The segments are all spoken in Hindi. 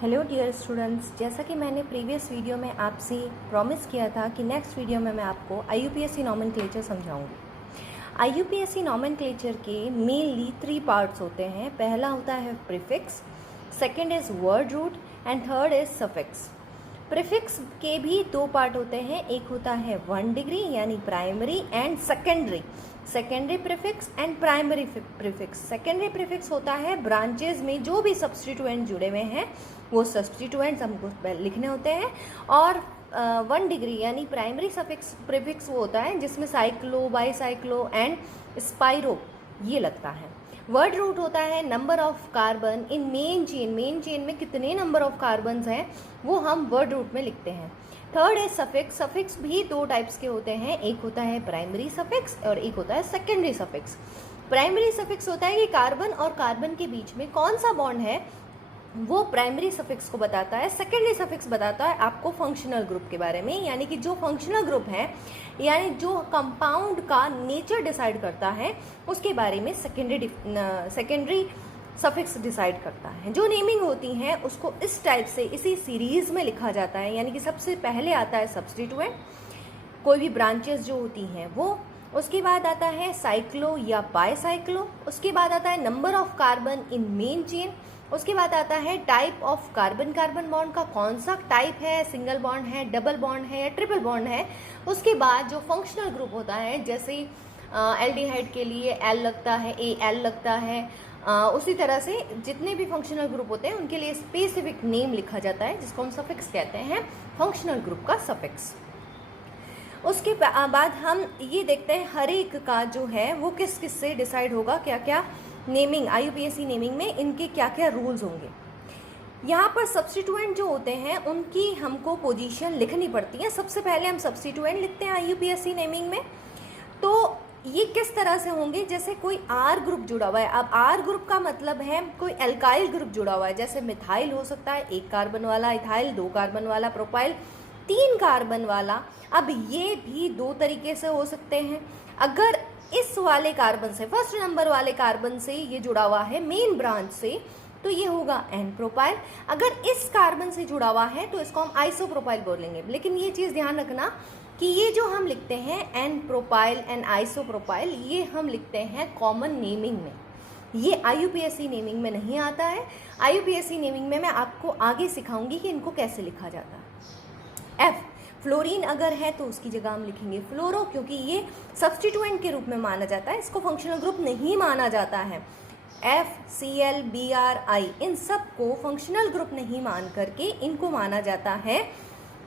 हेलो डियर स्टूडेंट्स, जैसा कि मैंने प्रीवियस वीडियो में आपसे प्रॉमिस किया था कि नेक्स्ट वीडियो में मैं आपको IUPAC नॉमेनक्लेचर समझाऊंगी। IUPAC नॉमेनक्लेचर के मेनली 3 पार्ट्स होते हैं। पहला होता है prefix, second is word root and third is suffix. Prefix के भी 2 पार्ट होते हैं, एक होता है 1 डिग्री यानी primary and secondary prefix and primary prefix. Secondary prefix होता है ब्रांचेज में जो भी सब्सटीट्यूएंट जुड़े हुए हैं वो सब्सटीट्यूएंट्स हमको लिखने होते हैं, और 1 डिग्री यानी प्राइमरी सफिक्स प्रीफिक्स वो होता है जिसमें साइक्लो, बाईसाइक्लो एंड स्पाइरो ये लगता है। वर्ड रूट होता है number of carbon in main chain में कितने नंबर ऑफ कार्बन्स हैं वो हम वर्ड रूट में लिखते हैं। थर्ड है सफिक्स। सफिक्स भी 2 टाइप्स के होते हैं, एक होता है प्राइमरी सफिक्स और एक होता है सेकेंडरी सफिक्स। प्राइमरी सफिक्स होता है कि कार्बन और कार्बन के बीच में कौन सा बॉन्ड है वो प्राइमरी सफिक्स को बताता है। सेकेंडरी सफिक्स बताता है आपको फंक्शनल ग्रुप के बारे में, यानी कि जो फंक्शनल ग्रुप है यानी जो कंपाउंड का नेचर डिसाइड करता है उसके बारे में सेकेंडरी सफिक्स डिसाइड करता है। जो नेमिंग होती हैं उसको इस टाइप से इसी सीरीज में लिखा जाता है, यानी कि सबसे पहले आता है सब्स्टिट्यूएंट, कोई भी ब्रांचेस जो होती हैं वो, उसके बाद आता है साइक्लो या बाईसाइक्लो, उसके बाद आता है number of carbon in main chain, उसके बाद आता है type of carbon carbon bond का कौन सा टाइप है, सिंगल बॉन्ड है, डबल बॉन्ड है या ट्रिपल बॉन्ड है। उसके बाद जो फंक्शनल ग्रुप होता है, जैसे एल्डिहाइड के लिए एल लगता है, AL लगता है, उसी तरह से जितने भी फंक्शनल ग्रुप होते हैं उनके लिए स्पेसिफिक नेम लिखा जाता है जिसको हम सफिक्स कहते हैं, फंक्शनल ग्रुप का सफिक्स। उसके बाद हम ये देखते हैं हर एक का जो है वो किस किस से डिसाइड होगा, क्या क्या नेमिंग, IUPAC नेमिंग में इनके क्या क्या रूल्स होंगे। यहाँ पर सब्स्टिट्यूएंट जो होते हैं उनकी हमको पोजीशन लिखनी पड़ती है। सबसे पहले हम सब्स्टिट्यूएंट लिखते हैं IUPAC नेमिंग में। तो ये किस तरह से होंगे, जैसे कोई R ग्रुप जुड़ा हुआ है। अब R ग्रुप का मतलब है कोई एल्काइल ग्रुप जुड़ा हुआ है, जैसे मिथाइल हो सकता है 1 कार्बन वाला, इथाइल 2 कार्बन वाला, प्रोपाइल 3 कार्बन वाला। अब ये भी 2 तरीके से हो सकते हैं। अगर इस वाले कार्बन से, फर्स्ट नंबर वाले कार्बन से ये जुड़ा हुआ है मेन ब्रांच से, तो ये होगा N प्रोपाइल। अगर इस कार्बन से जुड़ा हुआ है तो इसको हम आइसोप्रोपाइल बोलेंगे। लेकिन ये चीज़ ध्यान रखना कि ये जो हम लिखते हैं N प्रोपाइल एंड आइसोप्रोपाइल, ये हम लिखते हैं कॉमन नेमिंग में, ये IUPAC नेमिंग में नहीं आता है। IUPAC नेमिंग में मैं आपको आगे सिखाऊंगी कि इनको कैसे लिखा जाता है। F फ्लोरीन अगर है तो उसकी जगह हम लिखेंगे फ्लोरो, क्योंकि ये सब्स्टिट्यूएंट के रूप में माना जाता है, इसको फंक्शनल ग्रुप नहीं माना जाता है। FCl BRI इन सब को फंक्शनल ग्रुप नहीं मान करके इनको माना जाता है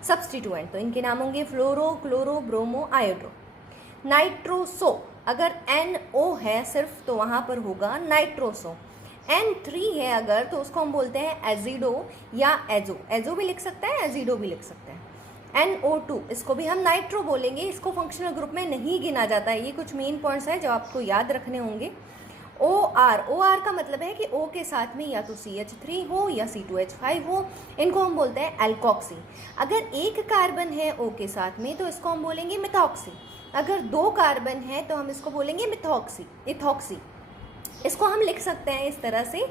सब्स्टिट्यूएंट। तो इनके नाम होंगे फ्लोरो, क्लोरो, ब्रोमो, आयोडो। नाइट्रोसो अगर NO है सिर्फ तो वहाँ पर होगा नाइट्रोसो। N3 है अगर तो उसको हम बोलते हैं एजिडो या एजो, एजो भी लिख सकते हैं, एजिडो भी लिख सकते हैं। NO2 इसको भी हम नाइट्रो बोलेंगे, इसको फंक्शनल ग्रुप में नहीं गिना जाता है। ये कुछ मेन पॉइंट्स हैं जो आपको याद रखने होंगे। OR का मतलब है कि O के साथ में या तो CH3 हो या C2H5 हो, इनको हम बोलते हैं एल्कोक्सी। अगर 1 कार्बन है O के साथ में तो इसको हम बोलेंगे मिथॉक्सी। अगर 2 कार्बन है तो हम इसको बोलेंगे इथॉक्सी। इसको हम लिख सकते हैं इस तरह से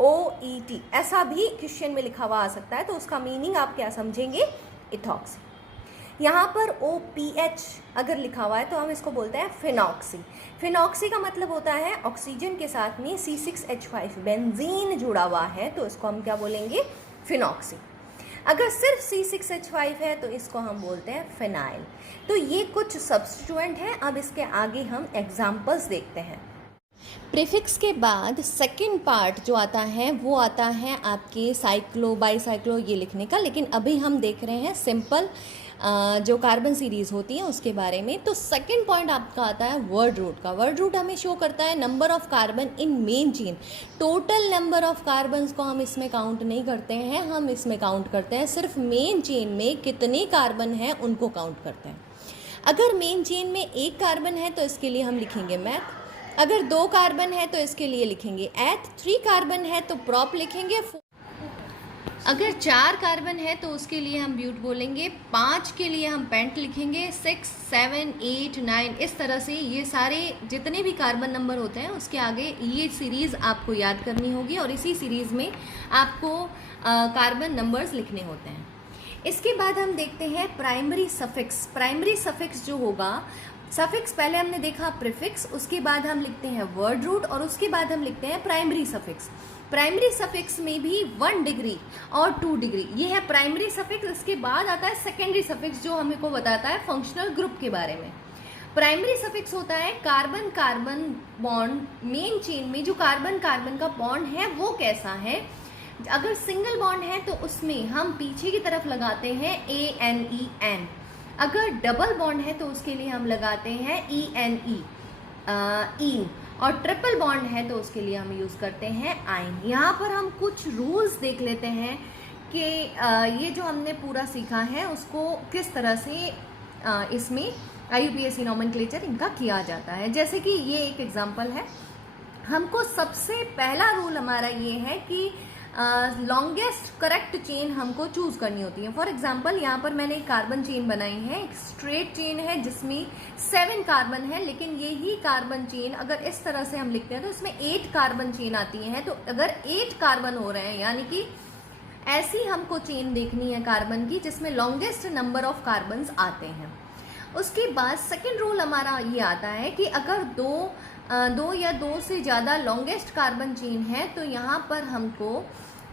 OET, ऐसा भी क्वेश्चन में लिखा हुआ आ सकता है, तो उसका मीनिंग आप क्या समझेंगे, इथॉक्सी। यहाँ पर OPH अगर लिखा हुआ है तो हम इसको बोलते हैं फिनॉक्सी। फिनॉक्सी का मतलब होता है ऑक्सीजन के साथ में C6H5 बेंजीन जुड़ा हुआ है, तो इसको हम क्या बोलेंगे, फिनॉक्सी। अगर सिर्फ C6H5 है तो इसको हम बोलते हैं फिनाइल। तो ये कुछ सब्स्टिट्यूएंट हैं। अब इसके आगे हम एग्जाम्पल्स देखते हैं। प्रीफिक्स के बाद सेकंड पार्ट जो आता है वो आता है आपके साइक्लो, बाईसाइक्लो ये लिखने का, लेकिन अभी हम देख रहे हैं सिंपल जो कार्बन सीरीज़ होती है उसके बारे में। तो सेकंड पॉइंट आपका आता है वर्ड रूट का। वर्ड रूट हमें शो करता है number of carbon in main chain. Total number of carbons को हम इसमें काउंट नहीं करते हैं, हम इसमें काउंट करते हैं सिर्फ मेन चेन में कितने कार्बन हैं उनको काउंट करते हैं। अगर मेन चेन में 1 कार्बन है तो इसके लिए हम लिखेंगे मैथ, अगर 2 कार्बन है तो इसके लिए लिखेंगे एथ, 3 कार्बन है तो प्रॉप लिखेंगे, अगर 4 कार्बन है तो उसके लिए हम ब्यूट बोलेंगे, 5 के लिए हम पेंट लिखेंगे, 6, 7, 8, 9, इस तरह से ये सारे जितने भी कार्बन नंबर होते हैं उसके आगे ये सीरीज़ आपको याद करनी होगी और इसी सीरीज़ में आपको कार्बन नंबर्स लिखने होते हैं। इसके बाद हम देखते हैं प्राइमरी सफिक्स। प्राइमरी सफिक्स जो होगा, सफिक्स पहले हमने देखा प्रीफिक्स, उसके बाद हम लिखते हैं वर्ड रूट और उसके बाद हम लिखते हैं प्राइमरी सफिक्स। प्राइमरी सफिक्स में भी 1 डिग्री और 2 डिग्री, ये है प्राइमरी सफिक्स। इसके बाद आता है सेकेंडरी सफिक्स जो हमें को बताता है फंक्शनल ग्रुप के बारे में। प्राइमरी सफिक्स होता है carbon carbon bond, main chain में जो कार्बन कार्बन का बॉन्ड है वो कैसा है। अगर सिंगल बॉन्ड है तो उसमें हम पीछे की तरफ लगाते हैं ANEN। अगर डबल बॉन्ड है तो उसके लिए हम लगाते हैं ENE ई, और ट्रिपल बॉन्ड है तो उसके लिए हम यूज़ करते हैं आइन। यहाँ पर हम कुछ रूल्स देख लेते हैं कि ये जो हमने पूरा सीखा है उसको किस तरह से इसमें IUPAC नॉमेनक्लेचर इनका किया जाता है। जैसे कि ये एक एग्जांपल है, हमको सबसे पहला रूल हमारा ये है कि लॉन्गेस्ट करेक्ट चेन हमको चूज करनी होती है। फॉर एग्जाम्पल यहाँ पर मैंने एक कार्बन चेन बनाई है, एक स्ट्रेट चेन है जिसमें 7 कार्बन है, लेकिन यही कार्बन चेन अगर इस तरह से हम लिखते हैं तो इसमें 8 कार्बन चेन आती है। तो अगर 8 कार्बन हो रहे हैं यानी कि ऐसी हमको चेन देखनी है कार्बन की जिसमें लॉन्गेस्ट नंबर ऑफ कार्बन्स आते हैं। उसके बाद सेकेंड रूल हमारा ये आता है कि अगर दो या दो से ज़्यादा लॉन्गेस्ट कार्बन चेन है तो यहाँ पर हमको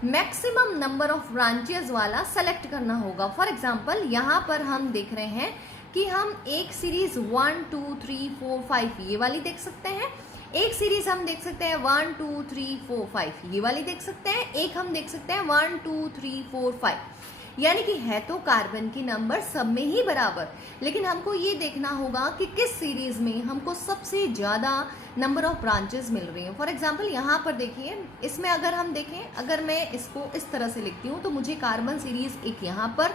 मैक्सिमम नंबर ऑफ ब्रांचेस वाला सेलेक्ट करना होगा। फॉर एग्जांपल यहाँ पर हम देख रहे हैं कि हम एक सीरीज 1, 2, 3, 4, 5 ये वाली देख सकते हैं, एक सीरीज हम देख सकते हैं 1, 2, 3, 4, 5 ये वाली देख सकते हैं, एक हम देख सकते हैं 1, 2, 3, 4, 5, यानी कि है तो कार्बन की नंबर सब में ही बराबर, लेकिन हमको ये देखना होगा कि किस सीरीज में हमको सबसे ज़्यादा नंबर ऑफ ब्रांचेस मिल रही हैं। फॉर एग्जांपल यहाँ पर देखिए, इसमें अगर हम देखें, अगर मैं इसको इस तरह से लिखती हूँ तो मुझे कार्बन सीरीज एक यहाँ पर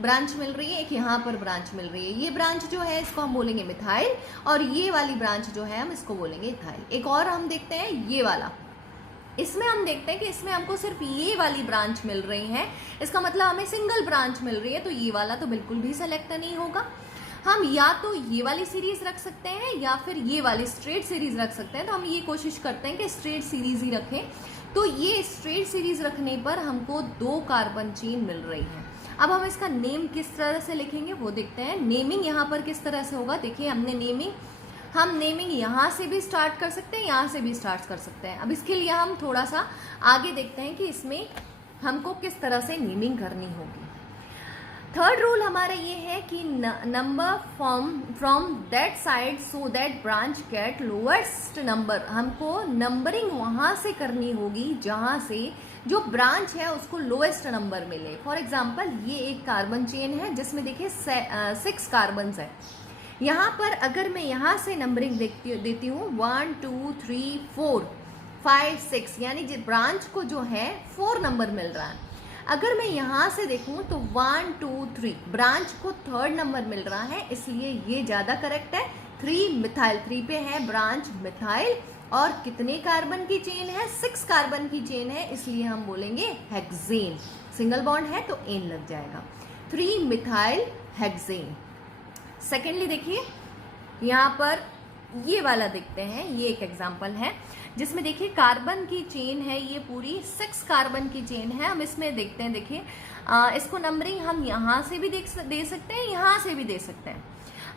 ब्रांच मिल रही है, एक यहाँ पर ब्रांच मिल रही है। ये ब्रांच जो है इसको हम बोलेंगे मिथाइल और ये वाली ब्रांच जो है हम इसको बोलेंगे इथाइल। एक और हम देखते हैं ये वाला, इसमें हम देखते हैं कि इसमें हमको सिर्फ ये वाली ब्रांच मिल रही है, इसका मतलब हमें सिंगल ब्रांच मिल रही है, तो ये वाला तो बिल्कुल भी सेलेक्ट नहीं होगा। हम या तो ये वाली सीरीज रख सकते हैं या फिर ये वाली स्ट्रेट सीरीज रख सकते हैं। तो हम ये कोशिश करते हैं कि स्ट्रेट सीरीज ही रखें। तो ये स्ट्रेट सीरीज रखने पर हमको 2 कार्बन चेन मिल रही है। अब हम इसका नेम किस तरह से लिखेंगे वो देखते हैं। नेमिंग यहाँ पर किस तरह से होगा, देखिए हम नेमिंग यहाँ से भी स्टार्ट कर सकते हैं, यहाँ से भी स्टार्ट कर सकते हैं। अब इसके लिए हम थोड़ा सा आगे देखते हैं कि इसमें हमको किस तरह से नेमिंग करनी होगी। थर्ड रूल हमारा ये है कि number from that side so that branch get lowest number. हमको नंबरिंग वहाँ से करनी होगी जहाँ से जो ब्रांच है उसको लोएस्ट नंबर मिले। फॉर एग्जाम्पल ये एक कार्बन चेन है जिसमें देखिए 6 कार्बन है। यहाँ पर अगर मैं यहाँ से नंबरिंग देती हूँ 1, 2, 3, 4, 5, 6, यानी ब्रांच को जो है 4 नंबर मिल रहा है। अगर मैं यहाँ से देखूँ तो 1, 2, 3 ब्रांच को 3rd नंबर मिल रहा है, इसलिए ये ज़्यादा करेक्ट है। 3 मिथाइल, 3 पे है ब्रांच मिथाइल और कितने कार्बन की चेन है, 6 कार्बन की चेन है, इसलिए हम बोलेंगे हेक्सेन। सिंगल बॉन्ड है तो एन लग जाएगा, 3 मिथाइल हेक्सेन। सेकेंडली देखिए यहाँ पर ये वाला देखते हैं, ये एक एग्जाम्पल है जिसमें देखिए कार्बन की चेन है, ये पूरी 6 कार्बन की चेन है। हम इसमें देखते हैं, देखिए इसको नंबरिंग हम यहाँ से भी दे सकते हैं, यहाँ से भी दे सकते हैं।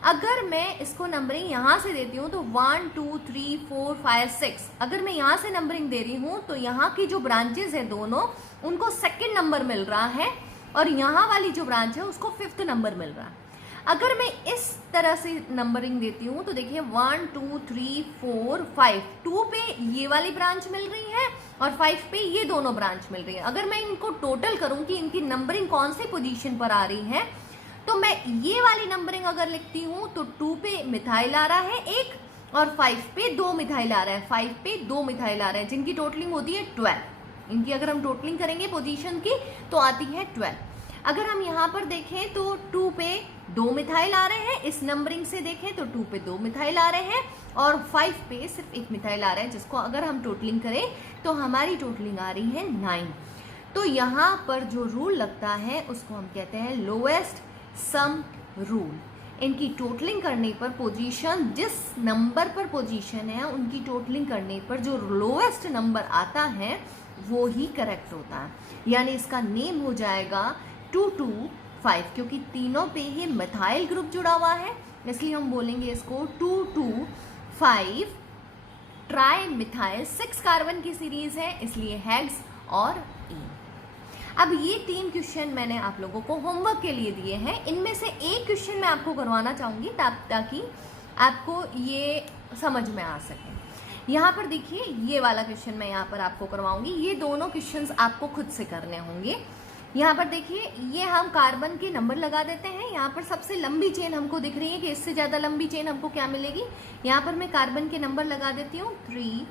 अगर मैं इसको नंबरिंग यहाँ से देती हूँ तो 1, 2, 3, 4, 5, 6, अगर मैं यहाँ से नंबरिंग दे रही हूँ तो यहाँ की जो ब्रांचेस है दोनों उनको 2nd नंबर मिल रहा है और यहाँ वाली जो ब्रांच है उसको 5th नंबर मिल रहा है। अगर मैं इस तरह से नंबरिंग देती हूँ तो देखिए 1, 2, 3, 4, 5, 2 पे ये वाली ब्रांच मिल रही है और 5 पे ये दोनों ब्रांच मिल रही है। अगर मैं इनको टोटल करूँ कि इनकी नंबरिंग कौन सी पोजीशन पर आ रही है, तो मैं ये वाली नंबरिंग अगर लिखती हूँ तो 2 पे मिथाइल आ रहा है एक और 5 पे 2 मिथाइल आ रहा है, 5 पे 2 मिथाइल आ रहा है, जिनकी टोटलिंग होती है 12। इनकी अगर हम टोटलिंग करेंगे पोजीशन की तो आती है 12। अगर हम यहाँ पर देखें तो 2 पे 2 मिथाइल आ रहे हैं, इस नंबरिंग से देखें तो 2 पे 2 मिथाइल आ रहे हैं और 5 पे सिर्फ 1 मिथाइल आ रहा है, जिसको अगर हम टोटलिंग करें तो हमारी टोटलिंग आ रही है 9। तो यहाँ पर जो रूल लगता है उसको हम कहते हैं लोएस्ट सम रूल। इनकी टोटलिंग करने पर पोजीशन, जिस नंबर पर पोजीशन है उनकी टोटलिंग करने पर जो लोएस्ट नंबर आता है वो ही करेक्ट होता है। यानी इसका नेम हो जाएगा 225, क्योंकि तीनों पे ही मिथाइल ग्रुप जुड़ा हुआ है, इसलिए हम बोलेंगे इसको 225 ट्राई मिथाइल। 6 कार्बन की सीरीज है, इसलिए हेक्स और ई। अब ये 3 क्वेश्चन मैंने आप लोगों को होमवर्क के लिए दिए हैं। इनमें से एक क्वेश्चन मैं आपको करवाना चाहूँगी ताकि आपको ये समझ में आ सके। यहाँ पर देखिए, ये वाला क्वेश्चन मैं यहाँ पर आपको करवाऊंगी। ये दोनों क्वेश्चंस आपको खुद से करने होंगे। यहाँ पर देखिए, ये हम कार्बन के नंबर लगा देते हैं। यहाँ पर सबसे लंबी चेन हमको दिख रही है कि इससे ज़्यादा लंबी चेन हमको क्या मिलेगी। यहाँ पर मैं कार्बन के नंबर लगा देती हूँ 3,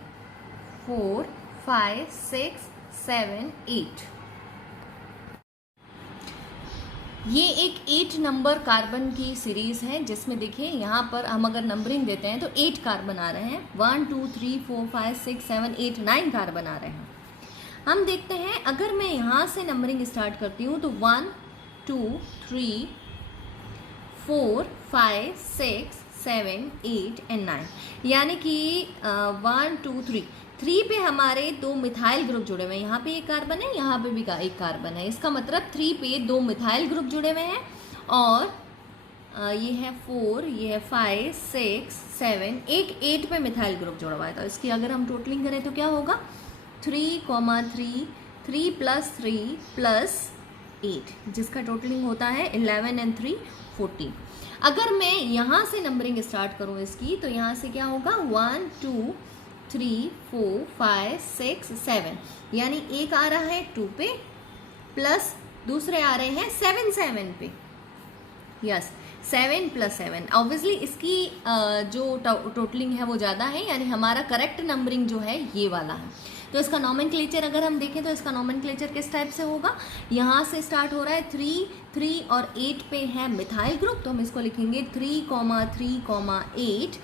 4, 5, 6, 7, 8। ये एक 8 नंबर कार्बन की सीरीज है, जिसमें देखिए यहाँ पर हम अगर नंबरिंग देते हैं तो 8 कार्बन आ रहे हैं। 1, 2, 3, 4, 5, 6, 7, 8, 9 कार्बन आ रहे हैं। हम देखते हैं, अगर मैं यहाँ से नंबरिंग स्टार्ट करती हूँ तो 1, 2, 3, 4, 5, 6, 7, 8 एंड 9, यानी कि 1, 2, 3 पे हमारे 2 मिथाइल ग्रुप जुड़े हुए हैं। यहाँ पे एक कार्बन है, यहाँ पे भी एक कार्बन है। इसका मतलब 3 पे 2 मिथाइल ग्रुप जुड़े हुए हैं, और ये है 4, ये है 5, 6, 7, एक 8 पे मिथाइल ग्रुप जुड़ा हुआ है। तो इसकी अगर हम टोटलिंग करें तो क्या होगा, 3, 3 प्लस 3 प्लस 8, जिसका टोटलिंग होता है 11 एंड 3, 14। अगर मैं यहाँ से नंबरिंग स्टार्ट करूँ इसकी, तो यहाँ से क्या होगा, 1, 2, 3, 4, 5, 6, 7, यानी एक आ रहा है 2 पे, प्लस दूसरे आ रहे हैं 7, 7 पे। Yes, 7 plus 7। ऑब्वियसली इसकी जो टोटलिंग है वो ज़्यादा है, यानी हमारा करेक्ट नंबरिंग जो है ये वाला है। तो इसका नॉमेनक्लेचर अगर हम देखें तो इसका नॉमेनक्लेचर किस टाइप से होगा, यहाँ से स्टार्ट हो रहा है 3, 3 और 8 पे है मिथाइल ग्रुप, तो हम इसको लिखेंगे 3, 3, 8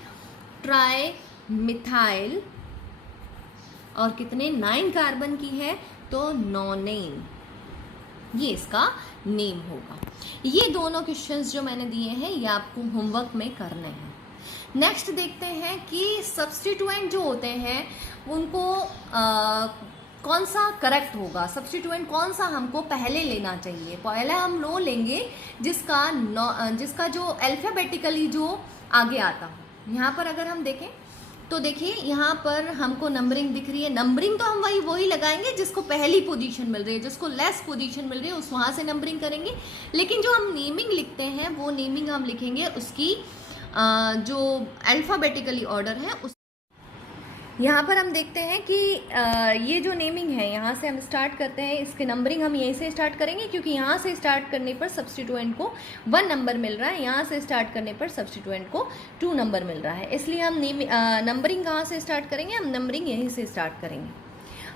ट्राई मिथाइल, और कितने, 9 कार्बन की है तो नॉनेन, ये इसका नेम होगा। ये दोनों क्वेश्चंस जो मैंने दिए हैं ये आपको होमवर्क में करने हैं। नेक्स्ट देखते हैं कि सब्स्टिट्यूएंट जो होते हैं उनको कौन सा करेक्ट होगा, सब्स्टिट्यूएंट कौन सा हमको पहले लेना चाहिए। पहले हम लो लेंगे जिसका जो अल्फाबेटिकली जो आगे आता हो। यहाँ पर अगर हम देखें तो देखिए, यहाँ पर हमको नंबरिंग दिख रही है। नंबरिंग तो हम वही लगाएंगे जिसको पहली पोजीशन मिल रही है, जिसको लेस पोजीशन मिल रही है उस वहाँ से नंबरिंग करेंगे। लेकिन जो हम नेमिंग लिखते हैं वो नेमिंग हम लिखेंगे उसकी जो अल्फ़ाबेटिकली ऑर्डर है उस। यहाँ पर हम देखते हैं कि ये जो नेमिंग है, यहाँ से हम स्टार्ट करते हैं, इसके नंबरिंग हम यहीं से स्टार्ट करेंगे, क्योंकि यहाँ से स्टार्ट करने पर सब्स्टिट्यूएंट को 1 नंबर मिल रहा है, यहाँ से स्टार्ट करने पर सब्स्टिट्यूएंट को 2 नंबर मिल रहा है। इसलिए हम नंबरिंग कहाँ से स्टार्ट करेंगे, हम नंबरिंग यहीं से स्टार्ट करेंगे।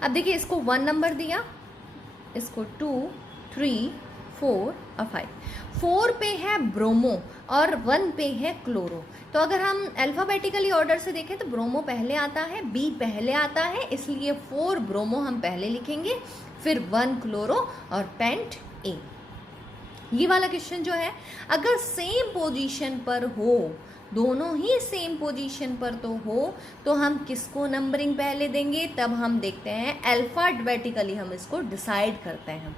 अब देखिए, इसको 1 नंबर दिया, इसको 2, 3, 4 और 5। 4 पे है ब्रोमो और 1 पे है क्लोरो। तो अगर हम अल्फ़ाबेटिकली ऑर्डर से देखें तो ब्रोमो पहले आता है, बी पहले आता है, इसलिए 4 ब्रोमो हम पहले लिखेंगे, फिर 1 क्लोरो और पेंट ए। ये वाला क्वेश्चन जो है, अगर सेम पोजीशन पर हो, दोनों ही सेम पोजीशन पर तो हम किसको नंबरिंग पहले देंगे, तब हम देखते हैं अल्फ़ाबेटिकली हम इसको डिसाइड करते हैं।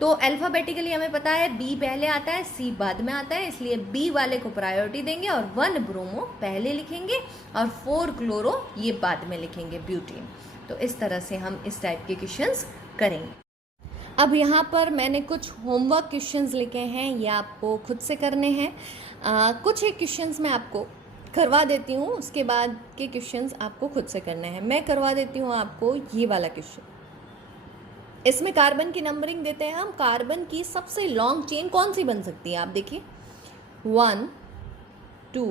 तो अल्फ़ाबेटिकली हमें पता है बी पहले आता है, सी बाद में आता है, इसलिए बी वाले को प्रायोरिटी देंगे और 1 ब्रोमो पहले लिखेंगे और 4 क्लोरो ये बाद में लिखेंगे, ब्यूटेन। तो इस तरह से हम इस टाइप के क्वेश्चंस करेंगे। अब यहाँ पर मैंने कुछ होमवर्क क्वेश्चंस लिखे हैं, ये आपको खुद से करने हैं। कुछ एक क्वेश्चंस मैं आपको करवा देती हूँ, उसके बाद के क्वेश्चंस आपको खुद से करने हैं। मैं करवा देती हूँ आपको ये वाला क्वेश्चन। इसमें कार्बन की नंबरिंग देते हैं हम। कार्बन की सबसे लॉन्ग चेन कौन सी बन सकती है, आप देखिए 1, 2,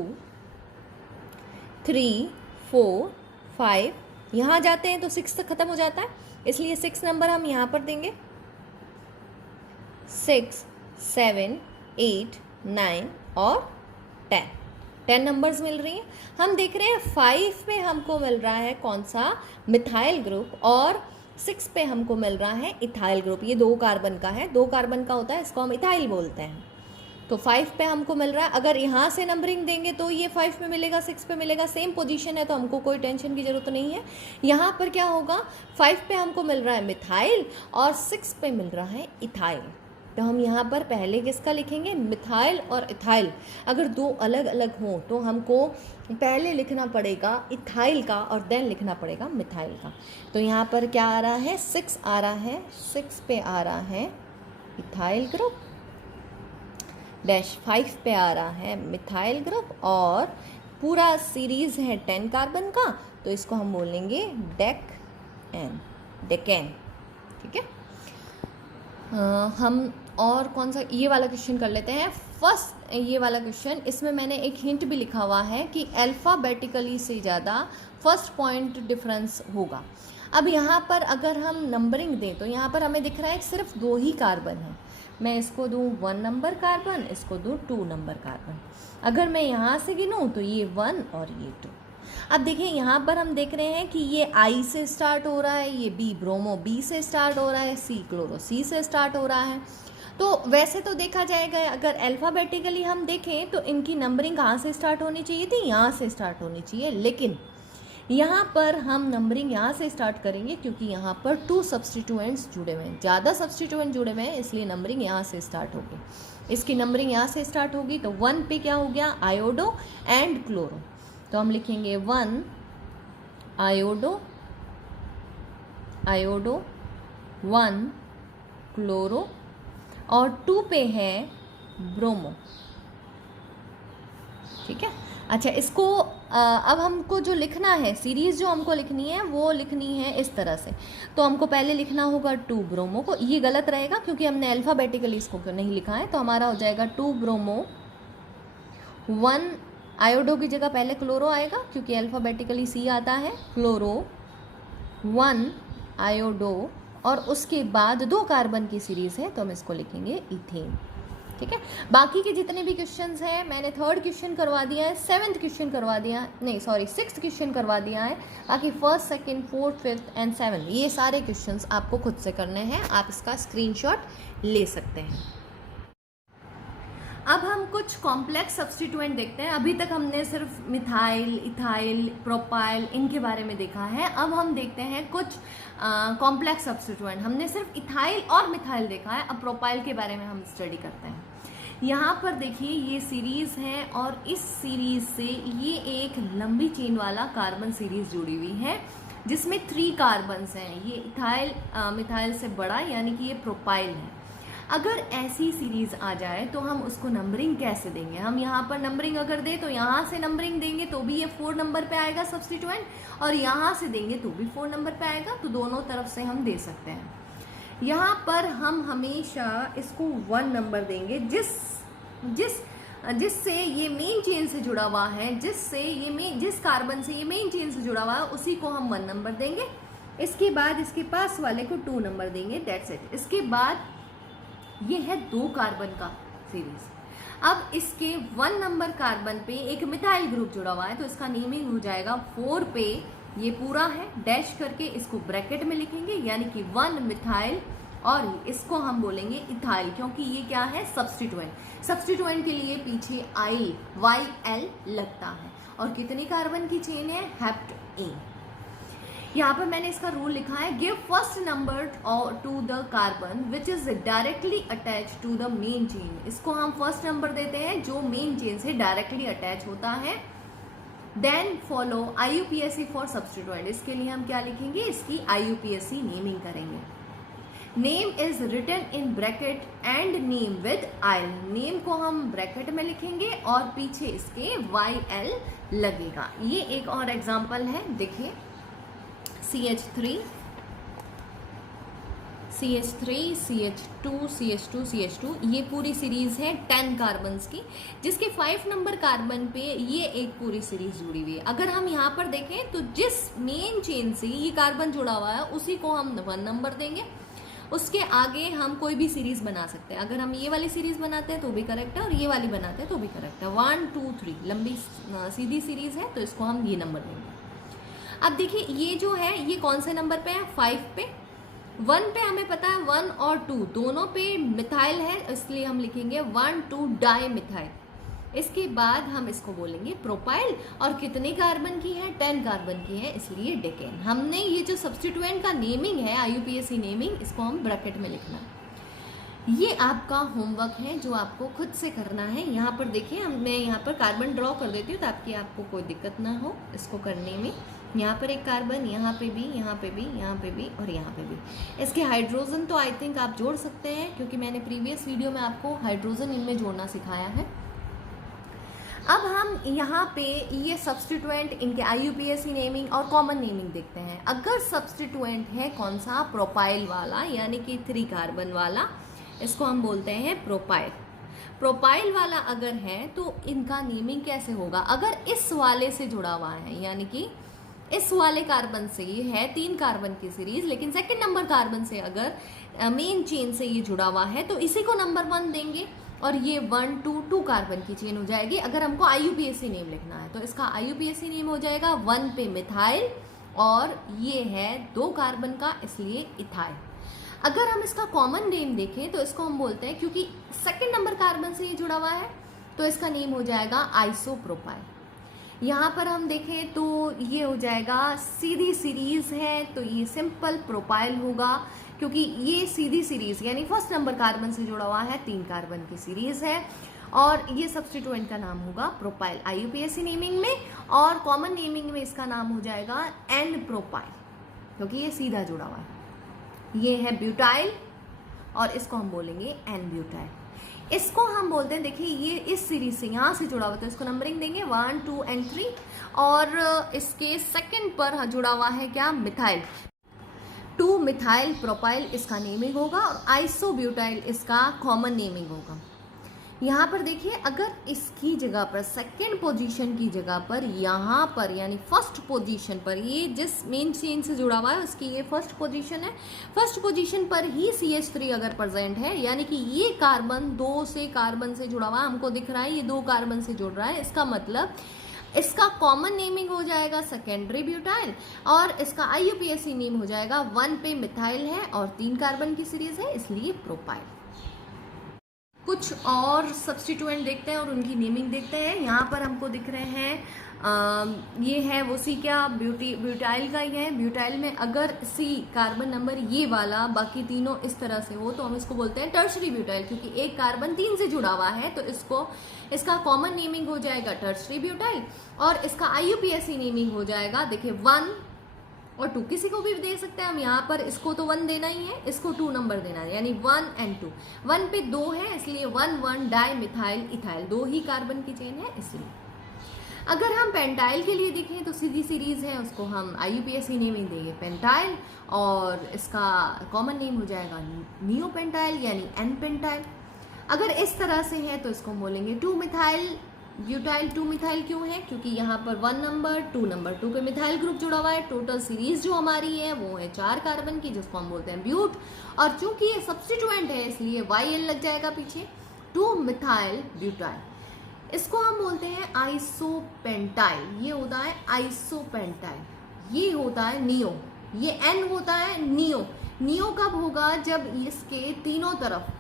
3, 4, 5, यहाँ जाते हैं तो 6 तक ख़त्म हो जाता है, इसलिए 6 नंबर हम यहाँ पर देंगे। 6, 7, 8, 9 और 10 नंबर्स मिल रही हैं। हम देख रहे हैं 5 पे हमको मिल रहा है कौन सा, मिथाइल ग्रुप, और 6 पे हमको मिल रहा है इथाइल ग्रुप, ये 2 कार्बन का है, 2 कार्बन का होता है, इसको हम इथाइल बोलते हैं। तो 5 पे हमको मिल रहा है, अगर यहाँ से नंबरिंग देंगे तो ये 5 पे मिलेगा, 6 पे मिलेगा, सेम पोजीशन है तो हमको कोई टेंशन की ज़रूरत नहीं है। यहाँ पर क्या होगा, 5 पे हमको मिल रहा है मिथाइल और 6 पे मिल रहा है इथाइल। तो हम यहाँ पर पहले किसका लिखेंगे, मिथाइल और इथाइल। अगर 2 अलग अलग हों तो हमको पहले लिखना पड़ेगा इथाइल का और देन लिखना पड़ेगा मिथाइल का। तो यहाँ पर क्या आ रहा है, 6 आ रहा है, 6 पे आ रहा है इथाइल ग्रुप, डैश 5 पे आ रहा है मिथाइल ग्रुप, और पूरा सीरीज़ है 10 कार्बन का, तो इसको हम बोलेंगे डेकेन। ठीक है, हम और कौन सा, ये वाला क्वेश्चन कर लेते हैं। फर्स्ट ये वाला क्वेश्चन, इसमें मैंने एक हिंट भी लिखा हुआ है कि अल्फ़ाबेटिकली से ज़्यादा फर्स्ट पॉइंट डिफरेंस होगा। अब यहाँ पर अगर हम नंबरिंग दें तो यहाँ पर हमें दिख रहा है सिर्फ 2 ही कार्बन है। मैं इसको दूँ 1 नंबर कार्बन, इसको दूँ 2 नंबर कार्बन। अगर मैं यहाँ से गिनूँ तो ये 1 और ये 2। अब देखिए यहाँ पर हम देख रहे हैं कि ये I से स्टार्ट हो रहा है, ये B ब्रोमो B से स्टार्ट हो रहा है, C क्लोरो C से स्टार्ट हो रहा है। तो वैसे तो देखा जाएगा अगर अल्फ़ाबेटिकली हम देखें तो इनकी नंबरिंग कहाँ से स्टार्ट होनी चाहिए थी, यहाँ से स्टार्ट होनी चाहिए, लेकिन यहाँ पर हम नंबरिंग यहाँ से स्टार्ट करेंगे क्योंकि यहाँ पर 2 सब्स्टिट्यूएंट्स जुड़े हुए हैं, ज़्यादा सब्स्टिट्यूएंट जुड़े हुए हैं, इसलिए नंबरिंग यहाँ से स्टार्ट होगी। इसकी नंबरिंग यहाँ से स्टार्ट होगी। तो 1 पे क्या हो गया, आयोडो एंड क्लोरो, तो हम लिखेंगे 1 आयोडो, 1 क्लोरो, और 2 पे है ब्रोमो। ठीक है, अच्छा इसको अब हमको जो लिखना है, सीरीज़ जो हमको लिखनी है वो लिखनी है इस तरह से। तो हमको पहले लिखना होगा 2 ब्रोमो को, ये गलत रहेगा क्योंकि हमने अल्फ़ाबेटिकली इसको क्यों नहीं लिखा है, तो हमारा हो जाएगा 2 ब्रोमो, 1 आयोडो की जगह पहले क्लोरो आएगा क्योंकि अल्फ़ाबेटिकली C आता है, क्लोरो, 1 आयोडो, और उसके बाद 2 कार्बन की सीरीज़ है तो हम इसको लिखेंगे इथेन। ठीक है, बाकी के जितने भी क्वेश्चंस हैं मैंने 3rd क्वेश्चन करवा दिया है, 7th क्वेश्चन करवा दिया, नहीं सॉरी 6th क्वेश्चन करवा दिया है। बाकी 1st, 2nd, 4th, 5th and 7th ये सारे क्वेश्चंस आपको खुद से करने हैं, आप इसका स्क्रीनशॉट ले सकते हैं। अब हम कुछ कॉम्प्लेक्स सब्स्टिट्यूएंट देखते हैं। अभी तक हमने सिर्फ मिथाइल, इथाइल, प्रोपाइल इनके बारे में देखा है। अब हम देखते हैं कुछ कॉम्प्लेक्स सब्स्टिट्यूएंट। हमने सिर्फ इथाइल और मिथाइल देखा है, अब प्रोपाइल के बारे में हम स्टडी करते हैं। यहाँ पर देखिए ये सीरीज़ है और इस सीरीज़ से ये एक लंबी चेन वाला कार्बन सीरीज़ जुड़ी हुई है जिसमें 3 कार्बन्स हैं। ये इथाइल मिथाइल से बड़ा यानी कि ये प्रोपाइल है। अगर ऐसी सीरीज़ आ जाए तो हम उसको नंबरिंग कैसे देंगे, हम यहाँ पर नंबरिंग अगर दें तो यहाँ से नंबरिंग देंगे तो भी ये 4 नंबर पे आएगा सब्स्टिट्यूएंट, और यहाँ से देंगे तो भी 4 नंबर पे आएगा, तो दोनों तरफ से हम दे सकते हैं। यहाँ पर हम हमेशा इसको 1 नंबर देंगे जिससे ये मेन चेन से जुड़ा हुआ है, जिस कार्बन से ये मेन चेन से जुड़ा हुआ है उसी को हम 1 नंबर देंगे। इसके बाद इसके पास वाले को 2 नंबर देंगे, दैट्स इट। इसके बाद ये है 2 कार्बन का सीरीज। अब इसके 1 नंबर कार्बन पे एक मिथाइल ग्रुप जुड़ा हुआ है तो इसका नेमिंग हो जाएगा 4 पे, ये पूरा है डैश करके इसको ब्रैकेट में लिखेंगे यानी कि 1 मिथाइल, और इसको हम बोलेंगे इथाइल क्योंकि ये क्या है सब्स्टिट्यूएंट। सब्स्टिट्यूएंट के लिए पीछे YL लगता है। और कितनी कार्बन की चेन है, हेप्ट ए। यहाँ पर मैंने इसका रूल लिखा है, give first number to the carbon which is directly attach to the main chain. इसको हम फर्स्ट नंबर देते हैं जो मेन चेन से डायरेक्टली अटैच होता है। Then follow IUPAC for substituent. इसके लिए हम क्या लिखेंगे, इसकी IUPAC नेमिंग करेंगे। Name is written in bracket and name with IL। Name को हम ब्रैकेट में लिखेंगे और पीछे इसके YL लगेगा। ये एक और एग्जाम्पल है, देखिए CH3, CH2, ये पूरी सीरीज़ है 10 कार्बन्स की, जिसके 5 नंबर कार्बन पे ये एक पूरी सीरीज़ जुड़ी हुई है। अगर हम यहाँ पर देखें तो जिस मेन चेन से ये कार्बन जुड़ा हुआ है उसी को हम 1 नंबर देंगे। उसके आगे हम कोई भी सीरीज़ बना सकते हैं। अगर हम ये वाली सीरीज़ बनाते हैं तो भी करेक्ट है और ये वाली बनाते हैं तो भी करेक्ट है। 1 2 3 लंबी सीधी सीरीज़ है तो इसको हम ये नंबर देंगे। अब देखिए ये जो है ये कौन से नंबर पे है, 5 पे, 1 पे हमें पता है 1 और 2 दोनों पे मिथाइल है, इसलिए हम लिखेंगे 1,2 डाई मिथाइल। इसके बाद हम इसको बोलेंगे प्रोपाइल, और कितने कार्बन की है, 10 कार्बन की है, इसलिए डेकेन। हमने ये जो सब्स्टिट्यूएंट का नेमिंग है, IUPAC नेमिंग, इसको हम ब्रैकेट में लिखना है। ये आपका होमवर्क है जो आपको खुद से करना है। यहाँ पर देखिए, मैं यहाँ पर कार्बन ड्रॉ कर देती हूँ ताकि आपको कोई दिक्कत ना हो इसको करने में। यहाँ पर एक कार्बन, यहाँ पे भी, यहाँ पे भी, यहाँ पे भी और यहाँ पे भी। इसके हाइड्रोजन तो आई थिंक आप जोड़ सकते हैं, क्योंकि मैंने प्रीवियस वीडियो में आपको हाइड्रोजन इनमें जोड़ना सिखाया है। अब हम यहाँ पे ये सब्स्टिट्यूएंट, इनके IUPAC नेमिंग और कॉमन नेमिंग देखते हैं। अगर सब्स्टिट्यूएंट है कौन सा, प्रोपाइल वाला, यानी कि 3 कार्बन वाला, इसको हम बोलते हैं प्रोपाइल। प्रोपाइल वाला अगर है तो इनका नेमिंग कैसे होगा, अगर इस वाले से जुड़ा हुआ है, यानी कि इस वाले कार्बन से ये है 3 कार्बन की सीरीज, लेकिन सेकंड नंबर कार्बन से अगर मेन चेन से ये जुड़ा हुआ है तो इसी को नंबर 1 देंगे, और ये 1, 2 कार्बन की चेन हो जाएगी। अगर हमको IUPAC नेम लिखना है तो इसका IUPAC नेम हो जाएगा 1 पे मिथाइल, और ये है 2 कार्बन का, इसलिए इथाइल। अगर हम इसका कॉमन नेम देखें तो इसको हम बोलते हैं, क्योंकि सेकंड नंबर कार्बन से ये जुड़ा हुआ है, तो इसका नेम हो जाएगा आइसोप्रोपाइल। यहाँ पर हम देखें तो ये हो जाएगा, सीधी सीरीज है तो ये सिंपल प्रोपाइल होगा, क्योंकि ये सीधी सीरीज यानी फर्स्ट नंबर कार्बन से जुड़ा हुआ है, 3 कार्बन की सीरीज है, और ये सब्स्टिट्यूएंट का नाम होगा प्रोपाइल IUPAC नेमिंग में। और कॉमन नेमिंग में इसका नाम हो जाएगा एन प्रोपाइल, क्योंकि ये सीधा जुड़ा हुआ है। ये है ब्यूटाइल, और इसको हम बोलेंगे एन ब्यूटाइल। इसको हम बोलते हैं, देखिए ये इस सीरीज से यहाँ से जुड़ा हुआ, तो इसको नंबरिंग देंगे 1, 2 एंड 3, और इसके सेकंड पर जुड़ा हुआ है क्या, मिथाइल। 2 मिथाइल प्रोपाइल इसका नेमिंग होगा, और आइसोब्यूटाइल इसका कॉमन नेमिंग होगा। यहाँ पर देखिए, अगर इसकी जगह पर, सेकेंड पोजीशन की जगह पर, यहाँ पर यानी फर्स्ट पोजीशन पर, ये जिस मेन चेन से जुड़ा हुआ है उसकी ये फर्स्ट पोजीशन है, फर्स्ट पोजीशन पर ही CH3 अगर प्रेजेंट है, यानी कि ये कार्बन 2 से कार्बन से जुड़ा हुआ है, हमको दिख रहा है ये 2 कार्बन से जुड़ रहा है, इसका मतलब इसका कॉमन नेमिंग हो जाएगा सेकेंडरी ब्यूटाइल, और इसका IUPAC नेम हो जाएगा 1 पे मिथाइल है और 3 कार्बन की सीरीज है, इसलिए प्रोपाइल। कुछ और सब्स्टिट्यूएंट देखते हैं और उनकी नेमिंग देखते हैं। यहाँ पर हमको दिख रहे हैं, ये है वो सी क्या, ब्यूटाइल का ही है। ब्यूटाइल में अगर C कार्बन नंबर ये वाला, बाकी तीनों इस तरह से हो, तो हम इसको बोलते हैं टर्शरी ब्यूटाइल, क्योंकि एक कार्बन 3 से जुड़ा हुआ है, तो इसका कॉमन नेमिंग हो जाएगा टर्शरी ब्यूटाइल, और इसका IUPAC नेमिंग हो जाएगा, देखिए 1 और 2, किसी को भी दे सकते हैं हम। यहाँ पर इसको तो 1 देना ही है, इसको 2 नंबर देना है, यानी 1 एंड 2। 1 पे 2 है, इसलिए 1 डाई मिथाइल इथाइल, 2 ही कार्बन की चेन है, इसलिए। अगर हम पेंटाइल के लिए देखें तो सीधी सीरीज है, उसको हम IUPAC नेमिंग देंगे पेंटाइल, और इसका कॉमन नेम हो जाएगा नियोपेंटाइल यानी एन पेंटाइल। अगर इस तरह से है तो इसको बोलेंगे 2 मिथाइल ब्यूटाइल। 2 मिथाइल क्यों है, क्योंकि यहाँ पर 1 नंबर 2 पे मिथाइल ग्रुप जुड़ा हुआ है। टोटल सीरीज जो हमारी है वो है 4 कार्बन की, जिसको हम बोलते हैं ब्यूट, और चूंकि ये सब्स्टिट्यूएंट है इसलिए YL लग जाएगा पीछे, 2 मिथाइल ब्यूटाइल। इसको हम बोलते हैं आइसोपेंटाइल, ये होता है आइसोपेंटाइल, ये होता है नियो, ये N होता है नियो। नियो कब होगा, जब इसके तीनों तरफ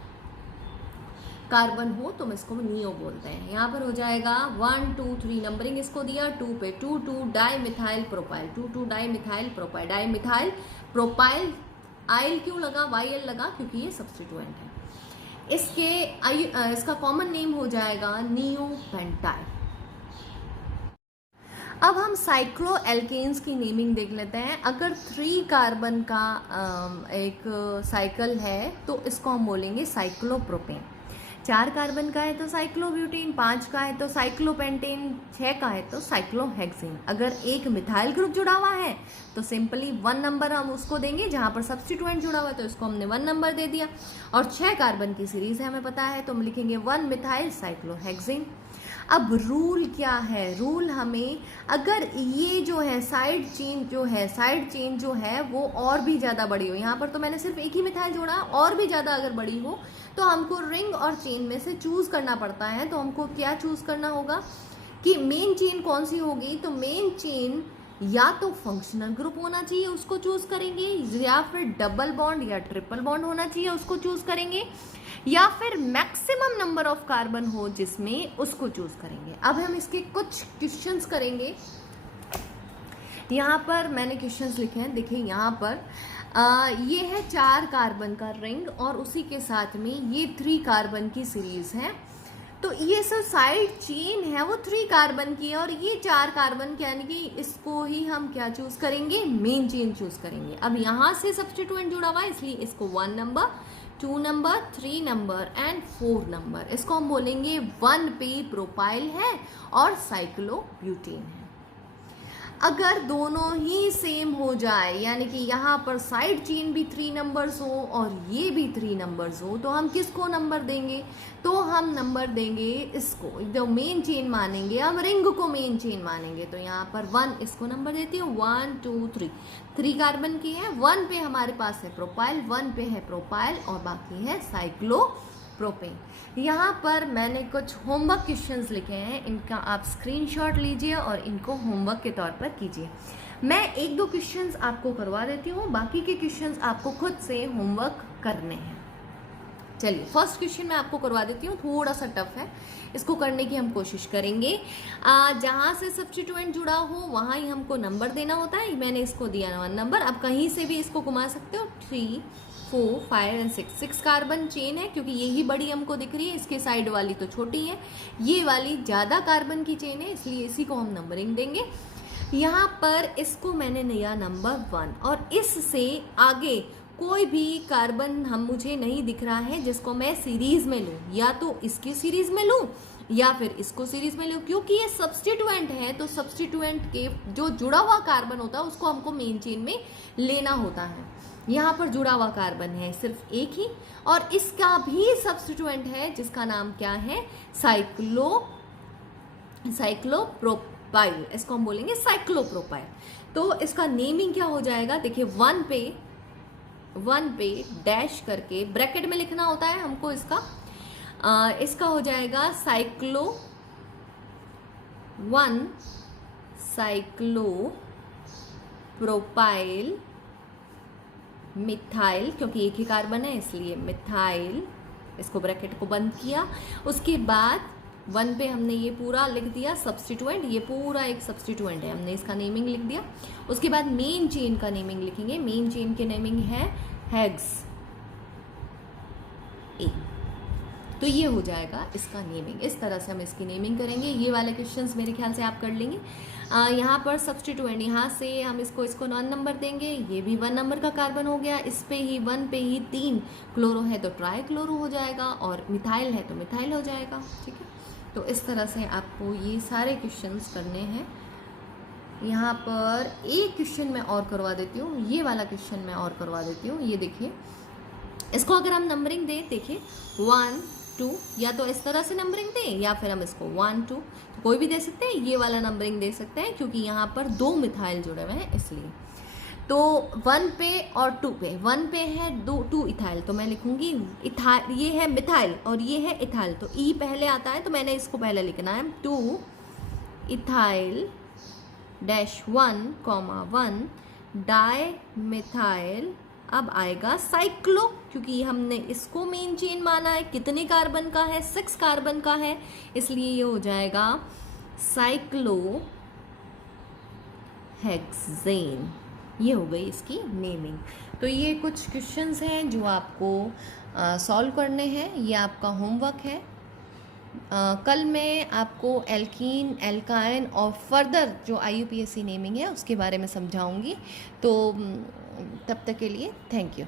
कार्बन हो तो हम इसको नियो बोलते हैं। यहाँ पर हो जाएगा 1, 2, 3 नंबरिंग इसको दिया, 2 पे 2 di methyl propyl, 2 di methyl propyl, di methyl propyl. Yl क्यों लगा, YL लगा, क्योंकि ये सब्स्टिट्यूएंट है। इसका कॉमन नेम हो जाएगा नियोपेंटाइल। अब हम साइक्लो एल्केन्स की नेमिंग देख लेते हैं। अगर 3 कार्बन का एक साइकिल है तो इसको हम बोलेंगे साइक्लोप्रोपेन। 4 कार्बन का है तो साइक्लोब्यूटेन, 5 का है तो साइक्लोपेंटेन, 6 का है तो साइक्लोहेक्सेन। अगर एक मिथाइल ग्रुप जुड़ा हुआ है तो सिंपली 1 नंबर हम उसको देंगे, जहाँ पर सब्स्टिट्यूएंट जुड़ा हुआ है तो इसको हमने 1 नंबर दे दिया। और 6 कार्बन की सीरीज है हमें पता है, तो हम लिखेंगे 1 मिथाइल साइक्लोहेक्सेन। अब रूल क्या है, रूल हमें, अगर ये जो है साइड चेन जो है वो और भी ज़्यादा बड़ी हो, यहाँ पर तो मैंने सिर्फ एक ही मिथाइल जोड़ा, और भी ज़्यादा अगर बड़ी हो तो हमको रिंग और चेन में से चूज़ करना पड़ता है। तो हमको क्या चूज़ करना होगा कि मेन चेन कौन सी होगी, तो मेन चेन या तो फंक्शनल ग्रुप होना चाहिए उसको चूज करेंगे, या फिर डबल बॉन्ड या ट्रिपल बॉन्ड होना चाहिए उसको चूज करेंगे, या फिर मैक्सिमम नंबर ऑफ कार्बन हो जिसमें उसको चूज करेंगे। अब हम इसके कुछ क्वेश्चंस करेंगे। यहाँ पर मैंने क्वेश्चंस लिखे हैं, देखिए यहाँ पर ये है 4 कार्बन का रिंग और उसी के साथ में ये 3 कार्बन की सीरीज है। तो ये सब साइड चेन है वो 3 कार्बन की है और ये 4 कार्बन के, यानी कि इसको ही हम क्या चूज करेंगे, मेन चेन चूज करेंगे। अब यहाँ से सब्स्टिट्यूएंट जुड़ा हुआ है इसलिए इसको 1 number, 2 number, 3 number and 4 number, इसको हम बोलेंगे 1p प्रोपाइल है और साइक्लोब्यूटेन है। अगर दोनों ही सेम हो जाए, यानी कि यहाँ पर साइड चेन भी 3 नंबर्स हो और ये भी 3 नंबर्स हो, तो हम किसको नंबर देंगे, तो हम नंबर देंगे इसको, जो मेन चेन मानेंगे, हम रिंग को मेन चेन मानेंगे। तो यहाँ पर 1 इसको नंबर देती हूँ, 1 2 3 कार्बन की है। 1 पे हमारे पास है प्रोपाइल, 1 पे है प्रोपाइल और बाकी है साइक्लोप्रोपेन। यहाँ पर मैंने कुछ होमवर्क क्वेश्चंस लिखे हैं, इनका आप स्क्रीनशॉट लीजिए और इनको होमवर्क के तौर पर कीजिए। मैं 1-2 क्वेश्चंस आपको करवा देती हूँ, बाकी के क्वेश्चंस आपको खुद से होमवर्क करने हैं। चलिए फर्स्ट क्वेश्चन मैं आपको करवा देती हूँ, थोड़ा सा टफ है, इसको करने की हम कोशिश करेंगे। जहाँ से सब्स्टिट्यूएंट जुड़ा हो वहाँ ही हमको नंबर देना होता है। मैंने इसको दिया 1 नंबर, अब कहीं से भी इसको घुमा सकते हो। 3 4 5 एंड 6 कार्बन चेन है, क्योंकि यही बड़ी हमको दिख रही है, इसके साइड वाली तो छोटी है, ये वाली ज़्यादा कार्बन की चेन है, इसलिए इसी को हम नंबरिंग देंगे। यहाँ पर इसको मैंने दिया नंबर 1 और इससे आगे कोई भी कार्बन मुझे नहीं दिख रहा है जिसको मैं सीरीज में लूँ, या तो इसकी सीरीज में लूँ या फिर इसको सीरीज में लूँ। क्योंकि ये सब्स्टिट्यूएंट है तो सब्स्टिट्यूएंट के जो जुड़ा हुआ कार्बन होता है उसको हमको मेन चेन में लेना होता है। यहाँ पर जुड़ा हुआ कार्बन है सिर्फ एक ही, और इसका भी सब्स्टिट्यूएंट है जिसका नाम क्या है, साइक्लोप्रोपाइल, इसको हम बोलेंगे साइक्लोप्रोपाइल। तो इसका नेमिंग क्या हो जाएगा, देखिए 1 पे डैश करके ब्रैकेट में लिखना होता है हमको इसका हो जाएगा साइक्लोप्रोपाइल मिथाइल, क्योंकि एक ही कार्बन है इसलिए मिथाइल, इसको ब्रैकेट को बंद किया। उसके बाद 1 पे हमने ये पूरा लिख दिया सब्स्टिट्यूएंट, ये पूरा एक सब्स्टिट्यूएंट है, हमने इसका नेमिंग लिख दिया। उसके बाद मेन चेन का नेमिंग लिखेंगे, मेन चेन के नेमिंग है हेक्स ए। तो ये हो जाएगा इसका नेमिंग, इस तरह से हम इसकी नेमिंग करेंगे। ये वाले क्वेश्चंस मेरे ख्याल से आप कर लेंगे। यहाँ पर सब्स्टिट्यूएंट, यहाँ से हम इसको 1 नंबर देंगे, ये भी 1 नंबर का कार्बन हो गया। इस पे ही 1 पे ही 3 क्लोरो है तो ट्राई क्लोरो हो जाएगा, और मिथाइल है तो मिथाइल हो जाएगा। ठीक है, तो इस तरह से आपको ये सारे क्वेश्चंस करने हैं। यहाँ पर एक क्वेश्चन मैं और करवा देती हूँ, ये वाला क्वेश्चन मैं और करवा देती हूँ। ये देखिए, इसको अगर हम नंबरिंग दें, देखिए 1 2, या तो इस तरह से नंबरिंग दें या फिर हम इसको 1 2, तो कोई भी दे सकते हैं। ये वाला नंबरिंग दे सकते हैं क्योंकि यहाँ पर 2 मिथाइल जुड़े हुए हैं इसलिए। तो 1 पे और 2 पे, 1 पे है 2 इथाइल, तो मैं लिखूंगी इथाइल, ये है मिथाइल और ये है इथाइल, तो ई पहले आता है तो मैंने इसको पहले लिखना है 2 इथाइल डैश 1 डाई मिथाइल। अब आएगा साइक्लो, क्योंकि हमने इसको मेन चेन माना है, कितने कार्बन का है, 6 कार्बन का है, इसलिए ये हो जाएगा साइक्लो हेक्सेन। ये हो गई इसकी नेमिंग। तो ये कुछ क्वेश्चंस हैं जो आपको सॉल्व करने हैं, ये आपका होमवर्क है। कल मैं आपको एल्कीन, एल्काइन और फर्दर जो IUPAC नेमिंग है उसके बारे में समझाऊंगी। तो तब तक के लिए थैंक यू।